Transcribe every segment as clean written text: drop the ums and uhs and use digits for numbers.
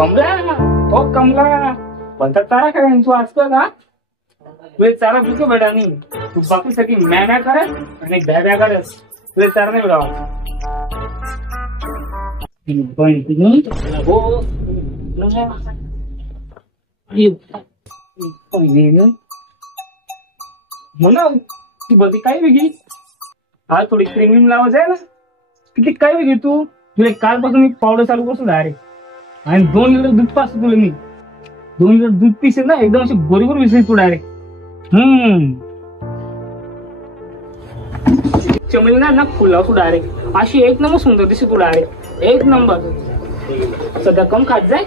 कमला हो कमला बनता चारा काय तू असतो का तुझे चारा बिलकुल बेटा नाही तू बाकीसाठी मॅ करत आणि ब्या करत तुझे चारा नाही बेटा म्हणा ती बघी काय वेगळी आज थोडी क्रीम लावायचं आहे ना किती काय वेगळी तू तुला कालपासून मी पावडर चालू करतो डायरेक्ट आणि 2 लिटर दूध पाचतो तुला मी 2 लिटर दूध पिसेल ना एकदम अशी गोरीगोर विसरी तू डायरेक्ट चमली ना फुला तू डायरेक्ट अशी एक नंबर सुंदर दिसते तू डायरेक्ट एक नंबर सध्या कम खात जाय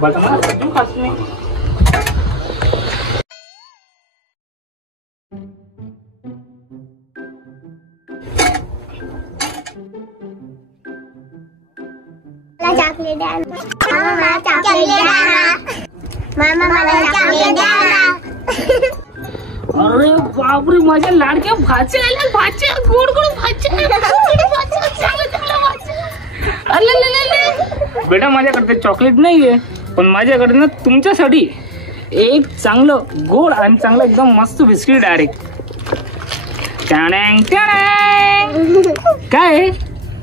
बघा मला खात नाही चॉकलेट द्या मामा चॉकलेट द्या मामा मला चॉकलेट द्या अरे बापरे माझ्या लाडक्या भाचे आले भाचे गोड गोड भाचे बेटा माझ्याकडे चॉकलेट नाहीये पण माझ्याकडे ना तुमच्यासाठी एक चांगलं गोड आणि चांगलं एकदम मस्त बिस्किट डायरेक्ट काय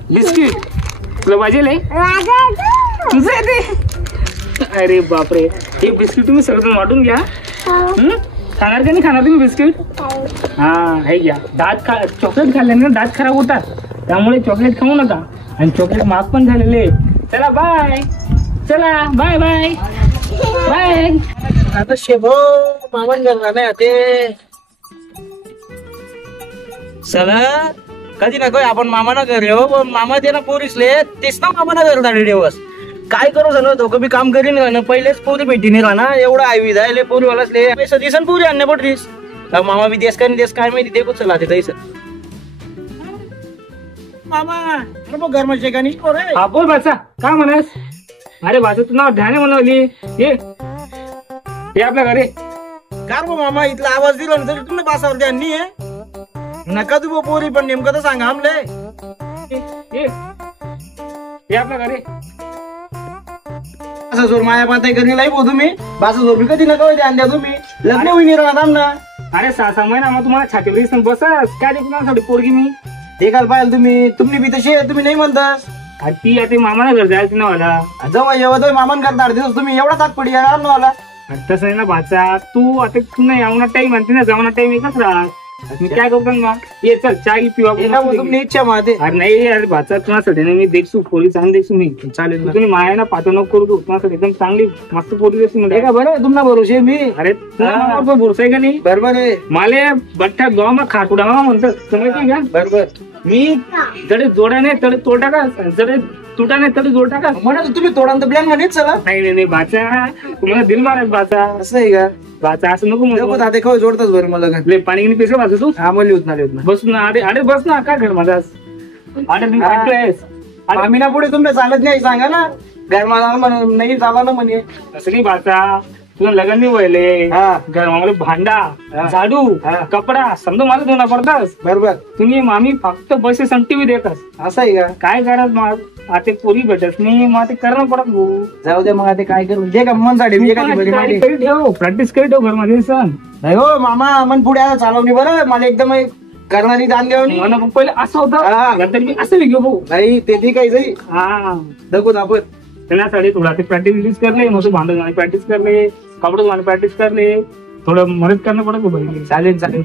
बिस्किट तुला पाहिजे तुझं आहे ते अरे बापरे हे बिस्किट तुम्ही सगळं वाटून घ्या खाणार का नाही खाणार तुम्ही बिस्किट हा हे घ्या चॉकलेट खाल्ल्याने दात खराब होतात त्यामुळे चॉकलेट खाऊ नका आणि चॉकलेट महाग पण झालेले चला बाय चला बाय बाय बाय आता शेभो मामन करणार नाही ते चला कधी ना काही आपण मामाना घर येऊ पण मामा ते ना पोरीसले तेच ना मामाना घर झाले दिवस काय करू झालं दोघं बी काम करीन राहणं पहिलेच पोरी भेटी नाही राहणार एवढा आयवी जायले पोरी वालासले पैसा दिसन पोरी आणणे पडतीस मामा बी देश काय माहिती देखो चला ते तैस मामा घर म्हणजे का नाही हा बोल बाचा काय म्हणास अरे बाचा तू नाव ध्याने म्हणवली ये आपल्या घरी कार मामा इथला आवाज दिला ना तरी तुम्ही बासावर ध्यान नाही आहे नका तू पोरी पण नेमकं तर सांगा आमले ये आपल्या घरी असं जोर माया पाताय करी लाई बो तुम्ही बासा जोर कधी नका ध्यान द्या तुम्ही लग्न होईन राहणार ना अरे 6 महिना मग तुम्हाला छातीवर बसस काय कुणासाठी पोरगी मी ते काल पाहिलं तुम्ही बी तशी तुम्ही नाही म्हणतास ती आता मामाना घर जायचं ना मला जवळ जेव्हा मामान करणार दिवस तुम्ही एवढा तात्पडी येणार ना मला तसं आहे ना भाचा तू आता तू नाही यावना टाइम म्हणते ना जावना टाइम एकच राहा मी काय करतो मग ये चल चाय पिवा तुमची इच्छा माते अरे नाही अरे भाचा तुझ्यासाठी मी देखू पोरी चांगली देखू मी चालेल तुम्ही माया ना पाठव नको करू तुझ्यासाठी एकदम चांगली मस्त पोरी देखू म्हणजे का बरं तुम्हाला भरोसे मी अरे भरोसा आहे का नाही बरोबर आहे मला बठ्ठा गाव मग खाटुडा म्हणतात तुम्ही का बरोबर मी जडे जोडा नाही तडे तोडा का जडे तुटा नाही तडे जोडा का म्हणत तुम्ही तोडांत प्लॅन म्हणेच चला नाही भाचा तुम्हाला दिल मारा भाचा असं आहे का भाचा असं नको म्हणतो आता खाऊ जोडताच बरं मला पाणी घेऊन पैसे भाचा तू आम्हाला होत नाही बस ना अरे बस ना काय घर माझा आम्ही ना पुढे तुमच्या चालत नाही सांगा ना घर मला नाही चाला ना म्हणे असं नाही भाचा तुला लग्न नाही व्हायले घरामध्ये भांडा झाडू कपडा समजा मला धुना पडतास बरोबर तुम्ही मामी फक्त बसे टीव्ही देतास असं आहे का काय करत मग आता पोरी भेटत नाही मग ते करणं पडत भाऊ जाऊ दे मग ते काय करू जे का मन साठी ठेव प्रॅक्टिस करी ठेव घरमध्ये सण नाही हो मामा मन पुढे आता चालवणी बरं मला एकदम करणारी दान देवणी मला पहिले असं होतं नंतर मी असं घेऊ भाऊ नाही ते काही जाई दाखवून आपण त्यासाठी थोडा ते प्रॅक्टिस करले मग भांडण प्रॅक्टिस करले कपडे धुवाने प्रॅक्टिस करले थोडं मदत करणं पडत भाई चालेल चालेल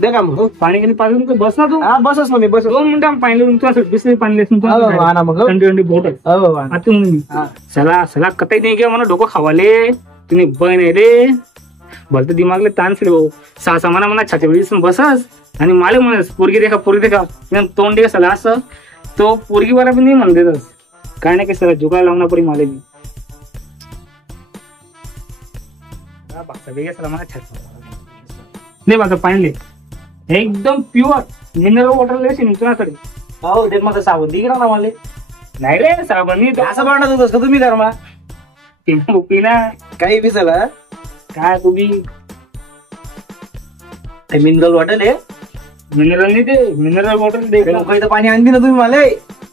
दे का मग पाणी कधी पाजून बस ना तू बसच ना मी बस 2 मिनिटं पाणी तुमच्या बिस्किट पाणी थंडी बोट चला चला कताई नाही घ्या मला डोकं खावाले तुम्ही बन रे भलत दिमागले ताण फिर भाऊ 6 महिना म्हणा छातीवर बसस आणि मला म्हणस पोरगी देखा तोंड दे सला असं तो पोरगी वाला पण नाही म्हणतेच काय नाही काय सर जुगाड लावणार पडी मला मी नाही माझं पाणी एकदम प्युअर मिनरल वॉटर तुझ्याकडे हो ते मग साबण दिला ना मला नाही रे साबण असं भांडत होतस का तुम्ही घरमा पिना काही बी चला काय तुम्ही मिनरल वॉटर आहे मिनरल नाही ते मिनरल वॉटर दे काही पाणी आणली ना तुम्ही मला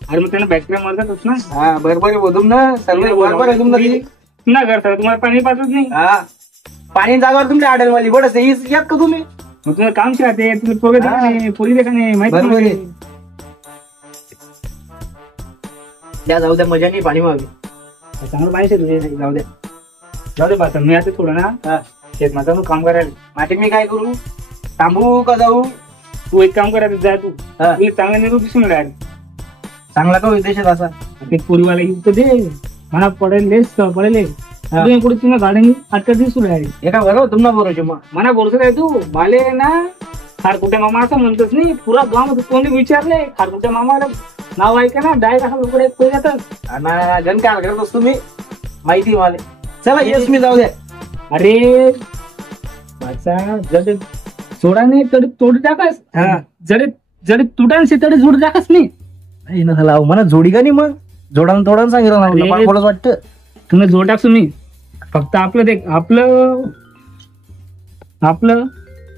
अरे मग त्यांना बॅक्टेरिया मरतातच ना. हा बरोबर आहे तुमनं सर्व बरोबर आहे तुमचं. ना करता तुम्हाला पाणी पाजत नाही. हा पाणी जागावर तुमच्या आडेल वाली बडस यात का तुम्ही. मग तुम्हाला काम राहते तुम्ही पोरं देखा नाही पोरी देखा नाही माहिती बरोबर आहे. नाही. द्या जाऊ द्या मजा नाही पाणी मागे. चांगलं पाहिजे तुझे जाऊ दे पाहता मी आता थोडं ना शेत माझा काम करायला. माझे मी काय करू थांबू का जाऊ. तू एक काम करायचं जा तू हा. तुला चांगला निरोप दिसून राहील. चांगला का उद्देशात असा. ते पोरीवाला येऊ दे मला पडेल पुढे तुम्ही गाड्यांनी अटकत दिसून राहील. एका बरोबर तुम्हाला बरोबर मग मला बोलतो काय तू माले ना खारकुट्या मामा असं म्हणतोच नाही. पुरा गाव कोणी विचारले खारकुट्या मामाला नाव ऐका ना डायरेक्ट असं लोक एक जातात आणि गण काय करत असतो मी माहिती मला. चला येस मी जाऊ द्या. अरे माझा जड सोडा नाही तरी तोडी टाकास. जडे जडे तुटांशी तरी जोड टाकास नाही ना झाला मला जोडी का नाही मग जोडानं थोडं सांगितलं ना वाटतं. तुम्ही जोड टाकतो मी फक्त आपलं ते आपलं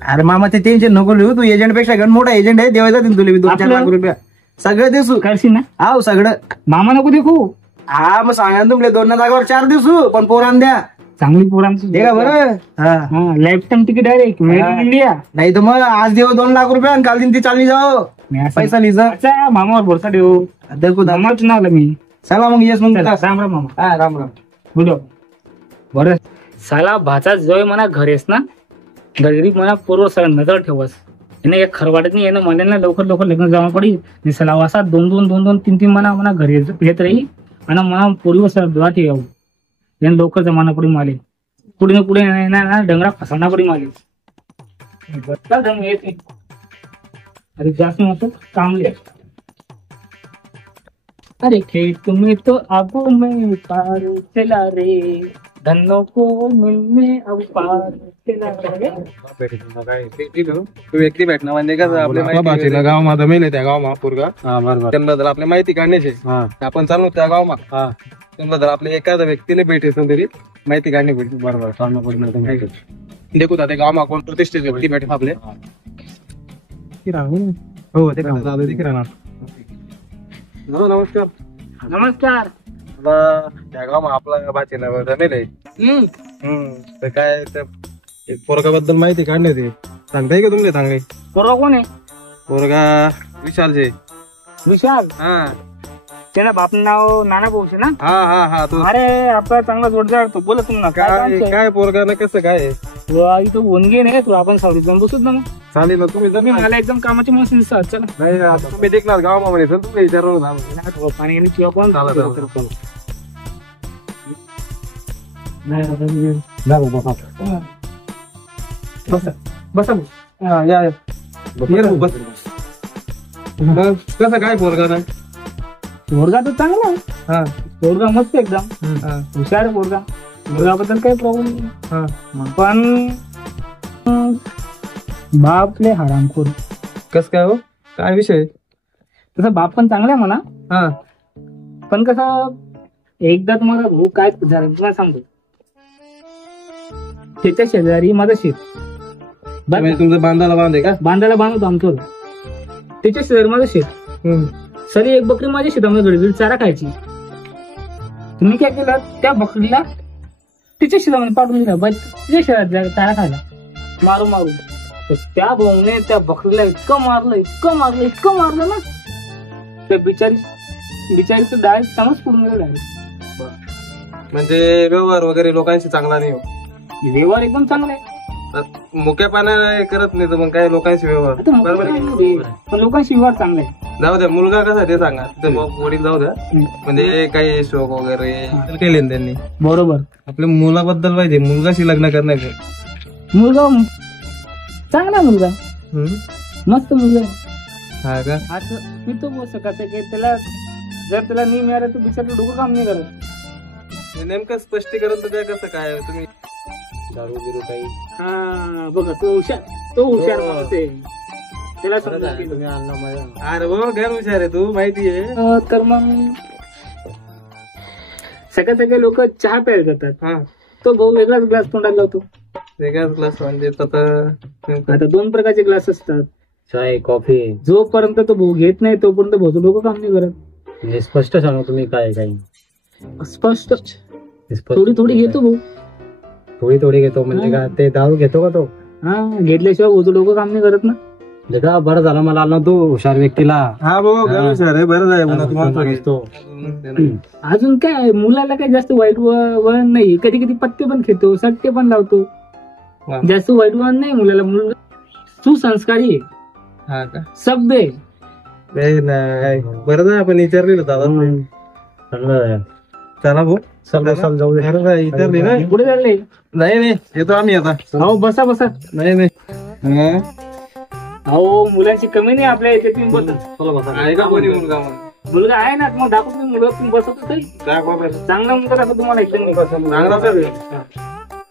अरे मामा ते टेन्शन नको लिहू. तू एजंट पेक्षा गण मोठा एजंट आहे देवायचा तुला 2-4 लाख रुपया सगळं देसू करशील ना. हा सगळं मामा नको देखू. हा मग सांगा ना तुमले 2 जागावर 4 दिवसू पण पोरान द्या चांगली पोरांची दे का बरं. हा life time ticket direct made in India. नाही तर मग आज देऊ 2 लाख रुपया आणि काल दिन ती चालली जाओ पैसा लिहिजा. अच्छा मामावर भरोसा ठेवू मामाच नावलं मी. चला मग येस मग राम राम मामा. हा राम राम. बोलो बरं साला भाचा जय म्हणा घरेस ना गरीब म्हणा पूर्व सर नजर ठेवस. याने एक खरं वाटत नाही यानं मला ना लवकर लग्न जावं पडेल. सला असा 2-2 म्हणा घरी येत राही आणि मला पूर्व सर दुवा ठेव यानं लवकर जमाना पडी माले पुढे ना पुढे ना डंगरा फसाना पडी माले. अरे जास्त मस्त काम ले. अरे खेत में तो आगो में पार चला रे धनों को मिलने अब पार चला रे. तू व्यक्ती भेटणं म्हणजे कसं आपल्या भाषेला गाव माझा मेल आहे त्या गाव पोरगा त्यांबद्दल आपल्या माहिती काढण्याची आपण चालू त्या गाव त्यांबद्दल आपल्या एखाद्या व्यक्तीने भेटे तरी माहिती काढणे भेटते. बरोबर देखू ते गाव कोण प्रतिष्ठित व्यक्ती भेटे आपले. हो ते नमस्कार. नमस्कार. त्या गाव आपला भाषेला जमेल आहे. तर काय एक पोरगाबद्दल माहिती काढणे होती सांगताय का तुमले सांगाय. पोरगा कोण आहे. पोरगा विशालचे. विशाल. हा त्याला बाप नाव नाना भाऊ ना. हा तो. अरे आपला चांगला जोडदार तो बोला तुम्हाला काय पोरगा ना कसं काय इथं वनगे नाही तू आपण सावलीत जाऊन बसूच ना. मग चालेल ना तुम्ही जमीन मला एकदम कामाची मशीन चला. नाही आता तुम्ही देखणार गाव मध्ये तुम्ही विचारलं पाणी किंवा कोण बसा कसं काय पोरगा ना. पोरगा तर चांगला आहे. पोरगा मस्त एकदम हुशार आहे पोरगा. पोरगाबद्दल काही प्रॉब्लेम नाही. पण बापले हरामखोर. कस काय हो काय विषय. तसा बाप पण चांगला आहे म्हणा. पण कसं एकदा तुम्हाला भाऊ काय झालं तुम्हाला सांगतो. त्याच्या शेजारी माझं शेत तुमचं बांधायला बांधे का. बांधायला बांधतो आमचं. त्याच्या शेजारी माझं शेत. सरी एक बकरी माझ्या शेतामध्ये घडी चारा खायची. तुम्ही काय केलं त्या बकरीला तिच्या शेतामध्ये पाठवून दिला तिच्या शेतात चारा खायला मारू. त्या भाऊने त्या बकरीला इतकं मारलं ना त्या बिचारीचं डायरेक्ट चांगलंच पडून गेलं डायरेक्ट. म्हणजे व्यवहार वगैरे लोकांशी चांगला नाही हो. व्यवहार एकदम चांगला आहे. मुक्या पाण्या करत नाही तर मग काय लोकांशी व्यवहार बरोबर आहे. पण लोकांशी व्यवहार चांगला आहे. जाऊ द्या मुलगा कसा ते सांगा. वडील जाऊ द्या म्हणजे काही शोक वगैरे केले त्यांनी बरोबर. आपल्या मुलाबद्दल पाहिजे मुलगाशी लग्न करण्याचे. मुलगा चांगला मुलगा मस्त मुलगा. हा का असं मी तो कसं की त्याला जर त्याला नाही मिळालं तर बिचार डोकं काम नाही करत. नेमकं स्पष्टीकरण तर कसं काय तुम्ही दारू बिरू काही. हा बघा तो हुशार माणूस आहे. त्याला समजा अरे बाबा घर हुशार आहे तू माहिती आहे. तर मग सगळे लोक चहा प्यायला जातात. तो भाऊ वेगळाच ग्लास तोंडाला लावतो. वेगळाच ग्लास म्हणजे आता 2 प्रकारचे ग्लास असतात चाय कॉफी. जोपर्यंत तो भाऊ घेत नाही तोपर्यंत भाऊचं डोकं काम नाही करत. म्हणजे स्पष्ट सांगा तुम्ही काय काही स्पष्ट थोडी थोडी घेतो भाऊ. थोडी थोडी घेतो म्हणजे का ते दारू घेतो का तो? हा, घेतल्याशिवाय ओझं डोकं काम नाही करत ना. का बरं झालं मला आला तो हुशार व्यक्तीला. हा भाऊ सर बरं आहे पुन्हा तुम्हाला दिसतो. अजून काय मुलाला काय जास्त वाईट वळण नाही. कधी कधी पत्ते पण खेळतो, सट्टे पण लावतो. वा. जास्त वाईट वळण नाही मुलाला. मुलगा सुसंस्कारी आहे, हा का सभ्य आहे. नाही बरं आहे आपण विचारलेलं दादा चांगलं चला भाऊ चल जाऊ दे. बरं आहे विचारली ना. पुढे चालले. नाही येतो आम्ही आता. हो बसा बसा. नाही हा. अहो मुलांची कमी नाही आपल्या इथे. तुम्ही बसा. आहे का कोणी मुलगा मग? मुलगा आहे ना, मग दाखवतो मी मुलगा. तुम्ही बसत काही चांगला मुलगा दाखवतो तुम्हाला. एकदम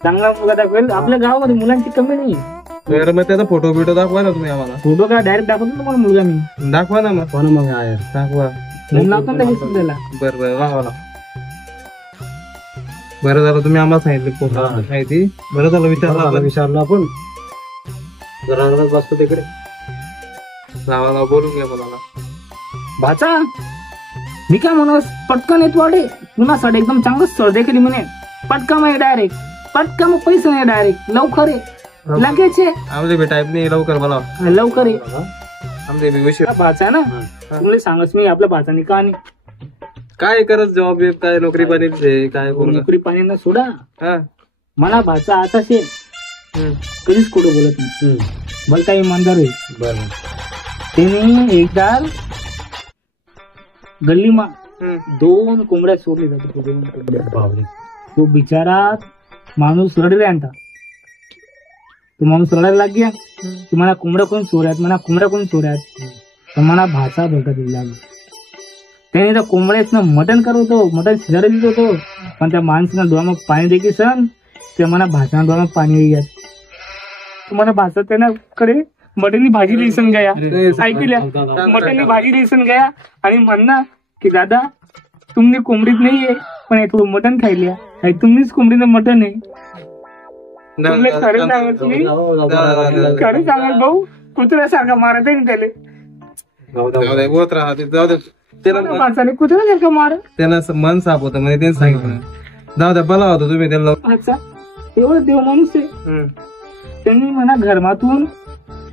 चांगला मुलगा दाखवेल. आपल्या गावामध्ये मुलांची कमी नाही. बरं मग त्याचा फोटो बिटो दाखवा ना तुम्ही आम्हाला. फोटो का डायरेक्ट दाखवतो तुम्हाला मुलगा मी. दाखवा ना मग. कोण मग आहे दाखवा. म्हणून लावतो ना लगेच त्याला. बरं बरं वा बरं झालं तुम्ही आम्हाला सांगितलं फोटो माहिती. बरं झालं विचारलं आपण. जरा बसतो तिकडे. लावा बोलून घ्या मला. भाचा मी काय म्हणून पटकन येत वाढे पुन्हा सड एकदम चांगलं सळ देखील म्हणे. पटका मग डायरेक्ट पटका मग पैसे नाही डायरेक्ट लवकर आहे. लगेच आहे. आमचे बी टाईप नाही लवकर बोला. लवकर आहे. आमचे बी विषय भाचा ना तुम्हाला सांगच मी आपल्या भाचाने का नाही काय करत जॉब बिब काय नोकरी पाणी काय नोकरी पाण्यानं सोडा. हा मला भाचा असा शे कधीच खोटं बोलत नाही. मला काही इमानदार आहे. बरं त्याने एकदा गल्लीमा 2 कोंबड्या सोडली जाते. 2 कोंबड्या. तो बिचारा माणूस रडले आणता. तो माणूस रडायला लाग गया की मला कोंबड्या कोण सोड्यात, मला कोंबड्या कोण सोड्यात. तर मला भाचा भेटत लागला. त्याने त्या कोंबड्याचं मटण करत होतो, मटण शिजायला देत होतो. पण त्या माणसानं डोळ्यात पाणी देखील सण ते मला भाषा डोळ्यात पाणी येत. तुम्हाला भाषा त्याकडे मटणची भाजी लिसन गया. ऐकल्या मटणची भाजी लिसन गया आणि म्हणणार की दादा तुम्ही कोंबडीत नाहीये पण थोडं मटण खायल्या. तुम्हीच कोंबडीचं मटण आहे. तुम्ही खरं सांगत मी खरं सांगत भाऊ कुत्र्यासारखा मारत आहे त्याला. माणसाने कुत्र्यासारखं मार. त्याला मन साफ होतं म्हणजे तेच सांगितलं. जाऊ द्या बला होता तुम्ही त्याला. अच्छा एवढं देव माणूस आहे. त्यांनी म्हणा घरमातून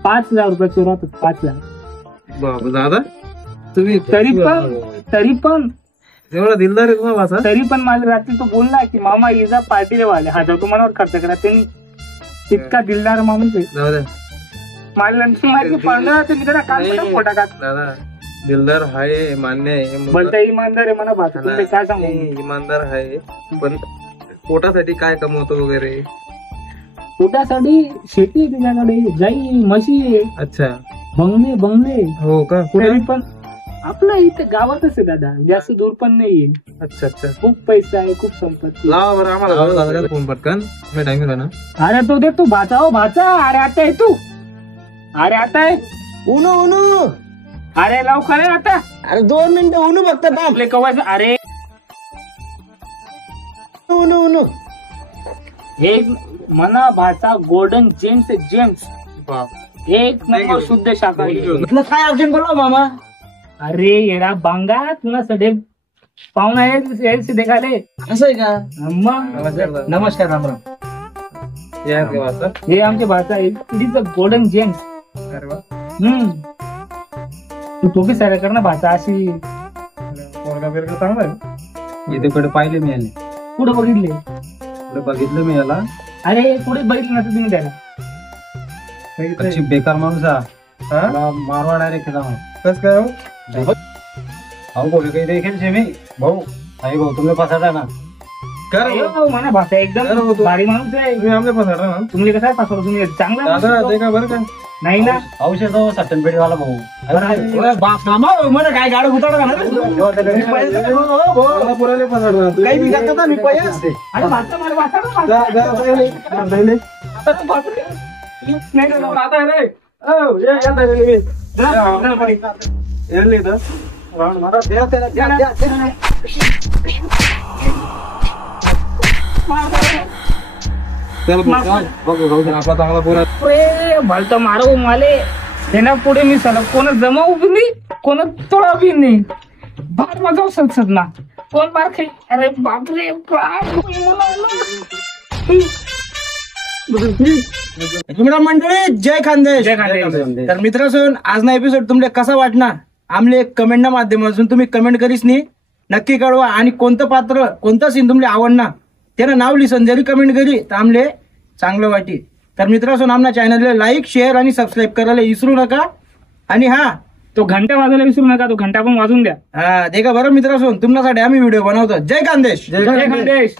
5,000 रुपये चोरात. 5,000 दादा तुम्ही तरी पण एवढा दिलदार आहे तुम्हाला भाचा. तरी पण मला रात्री तो बोलला की मामा येजा पार्टीला वाले 1,000 तुम्हाला खर्च करा. त्यांनी इतका दिलदार माणूस आहे. जाऊ द्या मला माहिती पडलं तर मी त्याला काल फोटा टाक. दादा दिलदार आहे मान्य आहे. बोलता इमानदार आहे म्हणा भाषा. तुम्ही काय सांगू. इमानदार आहे पण पोटासाठी काय कमवतो वगैरे. पोटासाठी शेती आहे त्याच्याकडे. गाई म्हशी आहे. अच्छा बंगले हो का. तरी पण आपलं इथे गावातच आहे दादा. जास्त दूर पण नाहीये. अच्छा अच्छा खूप पैसा आहे, खूप संपत्ती. लावा बरं आम्हाला फोन पटकन. मी टाइम ना. अरे तो दे तू भाचा. हो भाचा अरे आता आहे तू. अरे आता आहे उनू अरे लवकर आहे आता. अरे 2 मिनिटं उनू बघतात आपले कवायचं. अरे उनू हे मना भाचा गोल्डन जेम्स एक नंबर शुद्ध शाकाहारी. काय अर्जंट बोला मामा. अरे येडा बांगा तुला सडे पाहुणा यायचे देखाले. असं आहे का. मग नमस्कार राम राम. हे आमचे भाषा गोल्डन जेम्स. तू टोपी साऱ्या कर ना भाषा अशी. चांगला आहे. इथे पाहिले मी याने. कुठं बघितले. बघितलं मी याला. अरे कुठे बघितलं नसतं तुम्ही त्याला. बेकार माणूस मारवा डायरेक्ट केला. कस काय हो. भाऊ बोल काही देखील मी भाऊ आई भाऊ तुम्ही फसाडा ना. म्हणा भाषा एकदम भारी माणूस आहे. तुम्ही आमच्या फसाडा ना. तुम्ही कसं फसवलं. तुम्ही चांगला दादा का बरं का नाही ना. औषध सट्टनपेटीवाला भाऊ. मला काय गाडी उतारा पुराले फसाडा. काही बिघडतात मी पैसे असते. अरे भाषा मला भाषा भलत मारो माले. पुढे मी सलग कोण जमावू बी नाही कोण तोडा बी नाही. बार वाजाव सदसद ना कोण बार खाई अरे बापरे बाप मंडळी जय खानदेश. जय खानदेश. तर मित्रांनो आज ना एपिसोड तुमले कसा वाटणार आमले कमेंट ना माध्यमातून तुम्ही कमेंट करीस नी नक्की कळवा. आणि कोणतं पात्र कोणतं सीन तुमले आवडणार त्यानं नाव लिसन जरी कमेंट करी तर आमले चांगलं वाटी. तर मित्रांनो आमच्या चॅनलला लाईक शेअर आणि सबस्क्राईब करायला विसरू नका. आणि हा तो घंटा वाजायला विसरू नका तो घंटा पण वाजून द्या. देखा बरं मित्रांनो तुमच्यासाठी आम्ही व्हिडिओ बनवतो. जय खानदेश. जय खानदेश.